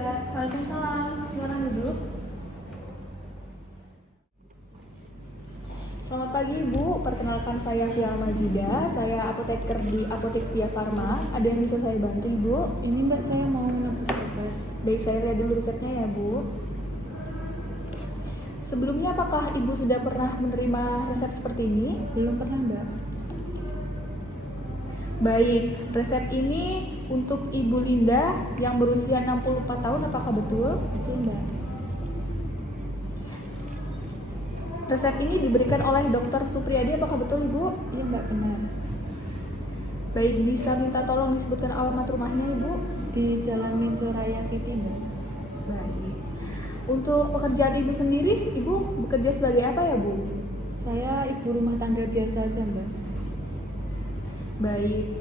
Mbak. Waalaikumsalam. Silakan duduk. Selamat pagi Ibu, perkenalkan saya Via Mazida. Saya apoteker di Apotek Via Farma. Ada yang bisa saya bantu Ibu? Ini Mbak, saya mau menebus obat. Baik, saya lihat dulu resepnya ya Bu. Sebelumnya apakah Ibu sudah pernah menerima resep seperti ini? Belum pernah Mbak. Baik, resep ini untuk Ibu Linda yang berusia 64 tahun, apakah betul? Betul Mbak. Resep ini diberikan oleh Dr. Supriyadi, apakah betul Ibu? Iya Mbak, benar. Baik, bisa minta tolong disebutkan alamat rumahnya Ibu? Di Jalan Mincoraya City Mbak. Baik. Untuk pekerjaan Ibu sendiri, Ibu bekerja sebagai apa ya Bu? Saya ibu rumah tangga biasa aja Mbak. Baik,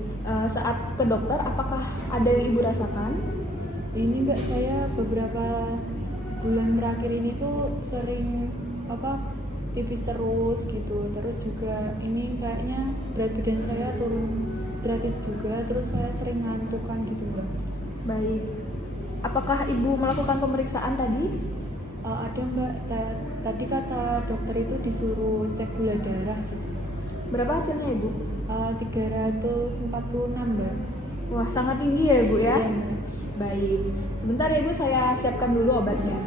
saat ke dokter apakah ada yang Ibu rasakan? Ini Mbak, saya beberapa bulan terakhir ini tuh sering pipis terus gitu. Terus juga ini kayaknya berat badan saya turun drastis juga. Terus saya sering ngantukan gitu Mbak. Baik, apakah Ibu melakukan pemeriksaan tadi? Ada Mbak, tadi kata dokter itu disuruh cek gula darah gitu. Berapa hasilnya Ibu? 346 Mbak. Wah, sangat tinggi ya Ibu ya? Iya, Mbak. Baik, sebentar ya Ibu, saya siapkan dulu obatnya.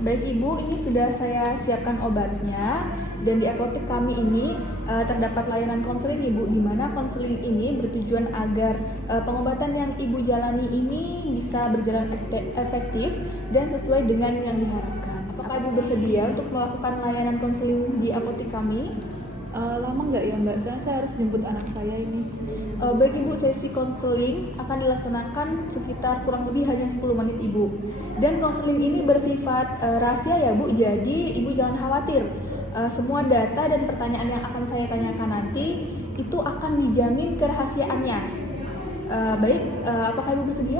Baik Ibu, ini sudah saya siapkan obatnya. Dan di apotek kami ini terdapat layanan konseling Ibu, di mana konseling ini bertujuan agar pengobatan yang Ibu jalani ini bisa berjalan efektif dan sesuai dengan yang diharapkan. Apakah Ibu bersedia untuk melakukan layanan konseling di apotek kami? Lama nggak ya Mbak? Saya harus jemput anak saya ini. Baik Ibu, sesi konseling akan dilaksanakan sekitar kurang lebih hanya 10 menit Ibu. Dan konseling ini bersifat rahasia ya Bu, jadi Ibu jangan khawatir. Semua data dan pertanyaan yang akan saya tanyakan nanti itu akan dijamin kerahasiaannya. Baik, apakah Ibu bersedia?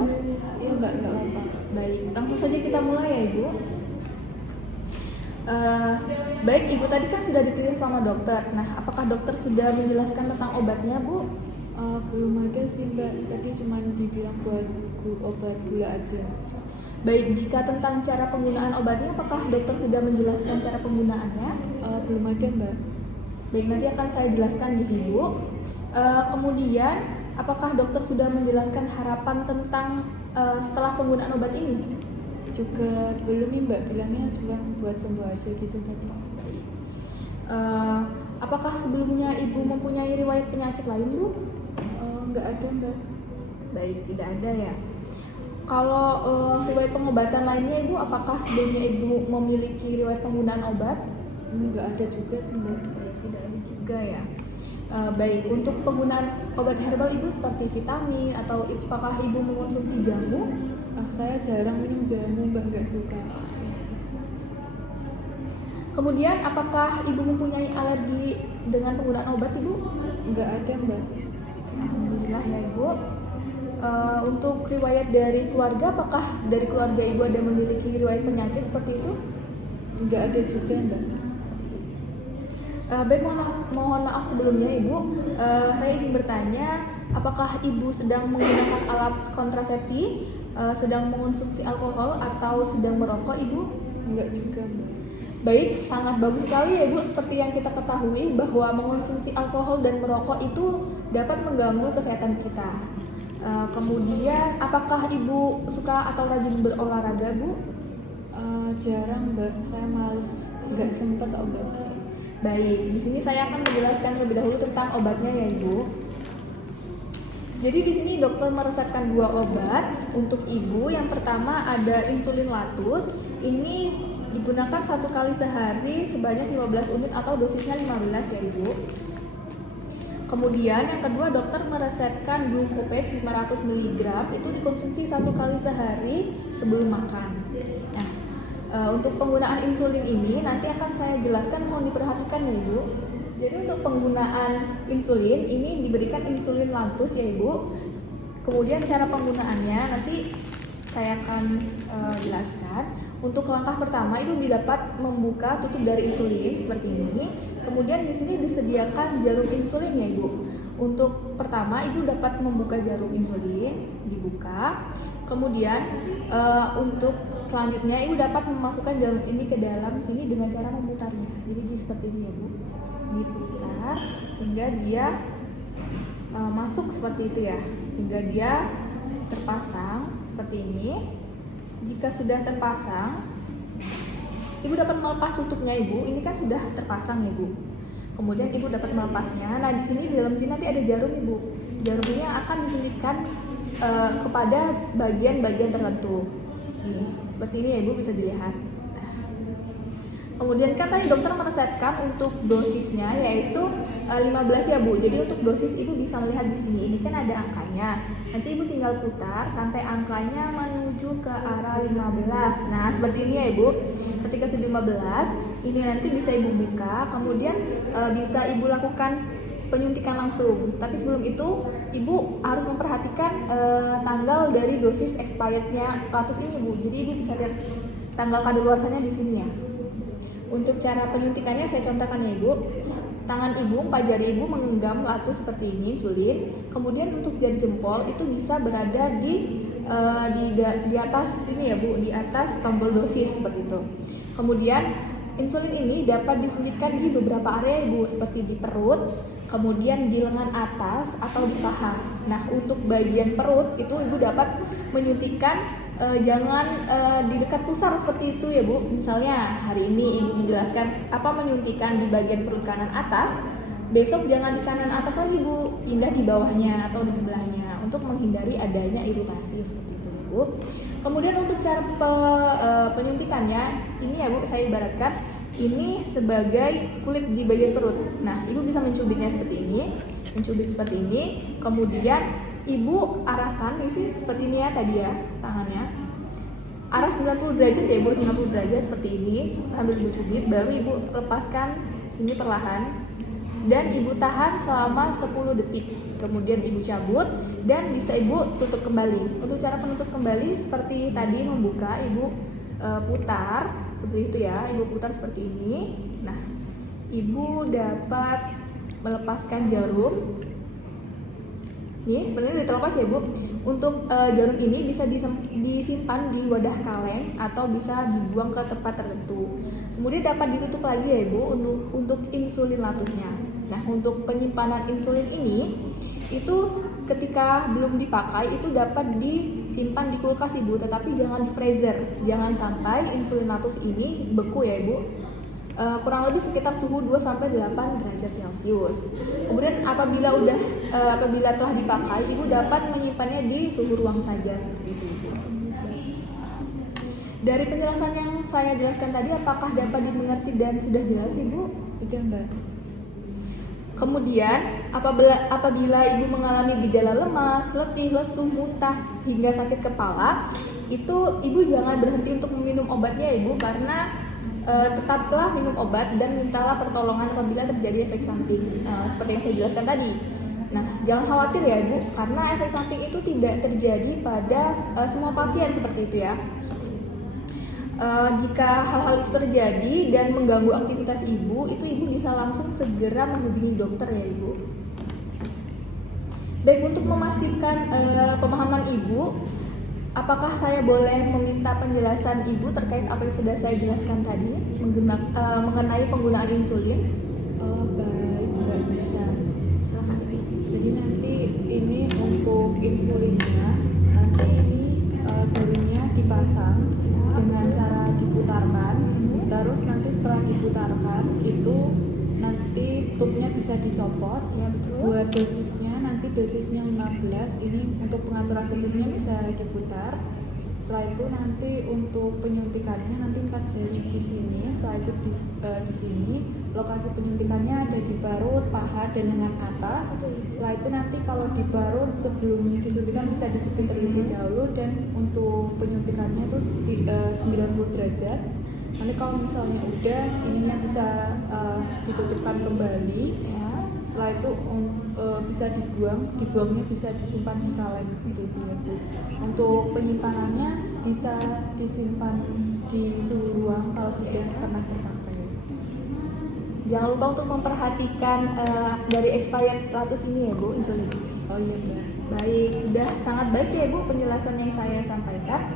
Iya Mbak, nggak apa. Baik, langsung saja kita mulai ya Ibu. Baik, Ibu tadi kan sudah diperiksa sama dokter. Nah, apakah dokter sudah menjelaskan tentang obatnya Bu? Belum ada sih Mbak, tadi cuma dibilang buat obat gula aja. Baik, jika tentang cara penggunaan obatnya, apakah dokter sudah menjelaskan cara penggunaannya? Belum ada Mbak. Baik, nanti akan saya jelaskan di Ibu. Kemudian, apakah dokter sudah menjelaskan harapan tentang setelah penggunaan obat ini? Juga belum nih Mbak, bilangnya cuma buat sembuh aja gitu tadi. Apakah sebelumnya Ibu mempunyai riwayat penyakit lain Bu? Nggak ada Mbak. Baik, tidak ada ya. Kalau riwayat pengobatan lainnya Ibu, apakah sebelumnya Ibu memiliki riwayat penggunaan obat? Nggak ada juga sih Mbak. Baik, tidak ada juga ya. Baik, untuk penggunaan obat herbal Ibu seperti vitamin atau apakah Ibu mengonsumsi jamu? Saya jarang minum jamu Mbak, nggak suka. Kemudian apakah Ibu mempunyai alergi dengan penggunaan obat Ibu? Nggak ada Mbak. Alhamdulillah ya Ibu. Untuk riwayat dari keluarga, apakah dari keluarga Ibu ada memiliki riwayat penyakit seperti itu? Nggak ada juga Mbak. Baik, mohon maaf sebelumnya Ibu. Saya ingin bertanya, apakah Ibu sedang menggunakan alat kontrasepsi, sedang mengonsumsi alkohol, atau sedang merokok Ibu? Nggak juga Mbak. Baik, sangat bagus sekali ya Ibu. Seperti yang kita ketahui bahwa mengonsumsi alkohol dan merokok itu dapat mengganggu kesehatan kita. Kemudian, apakah Ibu suka atau rajin berolahraga Bu? Jarang Mbak, saya males, nggak sempet obat. Baik, di sini saya akan menjelaskan terlebih dahulu tentang obatnya ya Ibu. Jadi di sini dokter meresepkan 2 obat untuk Ibu. Yang pertama ada insulin latus. Ini digunakan 1 kali sehari sebanyak 15 unit atau dosisnya 15 ya Ibu. Kemudian yang kedua dokter meresepkan glucopage 500 mg, itu dikonsumsi 1 kali sehari sebelum makan. Nah, untuk penggunaan insulin ini nanti akan saya jelaskan, mohon diperhatikan ya Ibu. Jadi untuk penggunaan insulin ini diberikan insulin lantus ya Ibu. Kemudian cara penggunaannya nanti saya akan jelaskan. Untuk langkah pertama Ibu dapat membuka tutup dari insulin seperti ini. Kemudian di sini disediakan jarum insulin ya Ibu. Untuk pertama Ibu dapat membuka jarum insulin, dibuka. Kemudian untuk selanjutnya Ibu dapat memasukkan jarum ini ke dalam sini dengan cara memutarnya. Jadi seperti ini ya Bu. Diputar sehingga dia masuk seperti itu ya. Sehingga dia terpasang seperti ini. Jika sudah terpasang, Ibu dapat melepas tutupnya Ibu. Ini kan sudah terpasang ya Bu. Kemudian Ibu dapat melepasnya. Nah di sini di dalam sini nanti ada jarum Ibu. Jarum ini akan disuntikkan kepada bagian-bagian tertentu. Nih, seperti ini ya Ibu, bisa dilihat. Kemudian kan tadi dokter meresepkan untuk dosisnya yaitu 15 ya Bu. Jadi untuk dosis Ibu bisa melihat di sini. Ini kan ada angkanya. Nanti Ibu tinggal putar sampai angkanya menuju ke arah 15. Nah, seperti ini ya Ibu. Ketika sudah 15, ini nanti bisa Ibu buka, kemudian bisa Ibu lakukan penyuntikan langsung. Tapi sebelum itu Ibu harus memperhatikan tanggal dari dosis expirednya latus ini Bu. Jadi Ibu bisa lihat tanggal kadaluarsanya di sini ya. Untuk cara penyuntikannya saya contohkan ya Ibu. Tangan Ibu, 4 jari Ibu menggenggam latus seperti ini, insulin. Kemudian untuk jari jempol itu bisa berada di atas sini ya Bu, di atas tombol dosis seperti itu. Kemudian insulin ini dapat disuntikkan di beberapa area Ibu, seperti di perut, kemudian di lengan atas atau di paha. Nah, untuk bagian perut itu Ibu dapat menyuntikkan jangan di dekat pusar seperti itu ya Bu. Misalnya hari ini Ibu menjelaskan apa menyuntikan di bagian perut kanan atas, besok jangan di kanan atas lagi Bu, pindah di bawahnya atau di sebelahnya untuk menghindari adanya iritasi seperti itu Bu. Kemudian untuk cara penyuntikannya ini ya Bu, saya ibaratkan ini sebagai kulit di bagian perut. Nah, Ibu bisa mencubitnya seperti ini, mencubit seperti ini, kemudian Ibu arahkan isi seperti ini ya tadi ya tangannya. Arah 90 derajat ya Bu, 90 derajat seperti ini sambil Ibu cubit, baru Ibu lepaskan ini perlahan dan Ibu tahan selama 10 detik. Kemudian Ibu cabut dan bisa Ibu tutup kembali. Untuk cara penutup kembali seperti tadi membuka, Ibu putar seperti itu ya. Ibu putar seperti ini. Nah, Ibu dapat melepaskan jarum. Nih, sebenarnya udah terlepas ya Bu. Untuk jarum ini bisa disimpan di wadah kaleng atau bisa dibuang ke tempat tertentu. Kemudian dapat ditutup lagi ya Bu untuk insulin latusnya. Nah, untuk penyimpanan insulin ini itu ketika belum dipakai itu dapat disimpan di kulkas Ibu, tetapi jangan di freezer. Jangan sampai insulin latus ini beku ya Ibu. Kurang lebih sekitar suhu 2-8 derajat Celcius. Kemudian apabila telah dipakai, Ibu dapat menyimpannya di suhu ruang saja seperti itu Ibu. Dari penjelasan yang saya jelaskan tadi, apakah dapat dimengerti dan sudah jelas Ibu? Sudah Mbak. Kemudian apabila Ibu mengalami gejala lemas, letih, lesu, muntah, hingga sakit kepala, itu Ibu jangan berhenti untuk meminum obatnya Ibu, karena tetaplah minum obat dan mintalah pertolongan apabila terjadi efek samping seperti yang saya jelaskan tadi. Nah, jangan khawatir ya Ibu, karena efek samping itu tidak terjadi pada semua pasien seperti itu ya. Jika hal-hal itu terjadi dan mengganggu aktivitas Ibu, itu Ibu bisa langsung segera menghubungi dokter ya Ibu. Baik, untuk memastikan pemahaman Ibu, apakah saya boleh meminta penjelasan Ibu terkait apa yang sudah saya jelaskan tadi mengenai penggunaan insulin? Oh baik, Mbak, bisa. Silakan. Jadi nanti ini untuk insulinnya, nanti ini jarumnya dipasang dengan cara diputarkan. Terus nanti setelah diputarkan itu nanti tutupnya bisa dicopot. Ya betul. Buat dosisnya 15, ini untuk pengaturan dosisnya bisa diputar. Setelah itu nanti untuk penyuntikannya nanti 4 jari di sini. Setelah itu di sini lokasi penyuntikannya ada di parut, paha dan lengan atas. Setelah itu nanti kalau di parut sebelum disuntikan bisa dicubit terlebih dahulu, dan untuk penyuntikannya itu 90 derajat. Nanti kalau misalnya udah ininya bisa ditutupkan kembali. Setelah itu bisa dibuangnya bisa disimpan di kaleng seperti itu ya Bu. Untuk penyimpanannya bisa disimpan di suhu ruang kalau sudah pernah terpakai. Jangan lupa untuk memperhatikan dari expired status ini ya Bu, insulin. Oh iya Mbak. Baik, sudah sangat baik ya Bu penjelasan yang saya sampaikan.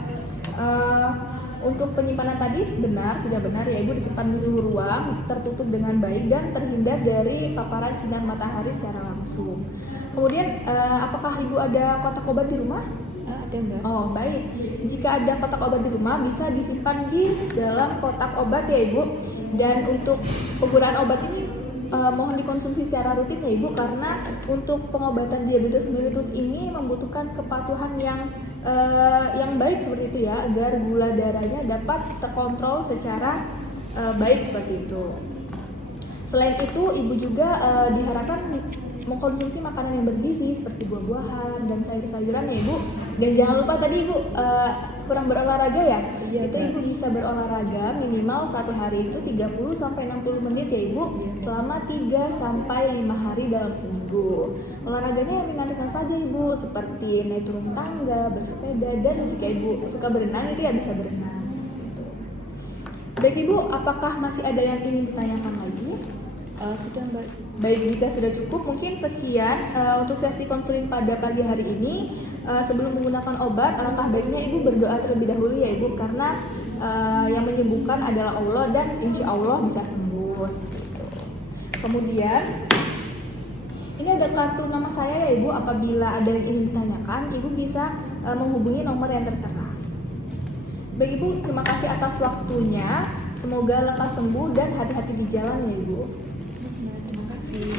Untuk penyimpanan tadi sudah benar ya Ibu, disimpan di suhu ruang, tertutup dengan baik dan terhindar dari paparan sinar matahari secara langsung. Kemudian apakah Ibu ada kotak obat di rumah? Ada Mbak. Oh baik, jika ada kotak obat di rumah bisa disimpan di dalam kotak obat ya Ibu. Dan untuk penggunaan obat ini mohon dikonsumsi secara rutin ya Ibu, karena untuk pengobatan diabetes mellitus ini membutuhkan kepatuhan yang baik seperti itu ya, agar gula darahnya dapat terkontrol secara baik seperti itu. Selain itu Ibu juga diharapkan mengkonsumsi makanan yang bergizi seperti buah-buahan dan sayur-sayuran ya Ibu. Dan jangan lupa tadi Ibu kurang berolahraga ya. Iya, Itu Ibu bisa berolahraga minimal satu hari itu 30 sampai 60 menit ya Ibu, selama 3 sampai 5 hari dalam seminggu. Olahraganya yang ringan-ringan saja Ibu, seperti naik turun tangga, bersepeda, dan jika Ibu suka berenang itu ya bisa berenang. Gitu. Baik Ibu, apakah masih ada yang ingin ditanyakan lagi? Sudah Mbak. Baik, jika sudah cukup mungkin sekian untuk sesi konseling pada pagi hari ini. Sebelum menggunakan obat, alangkah baiknya Ibu berdoa terlebih dahulu ya Ibu, karena yang menyembuhkan adalah Allah dan insya Allah bisa sembuh seperti itu. Kemudian ini ada kartu nama saya ya Ibu, apabila ada yang ingin ditanyakan Ibu bisa menghubungi nomor yang tertera. Baik Ibu, terima kasih atas waktunya, semoga lekas sembuh dan hati-hati di jalan ya Ibu. Terima kasih.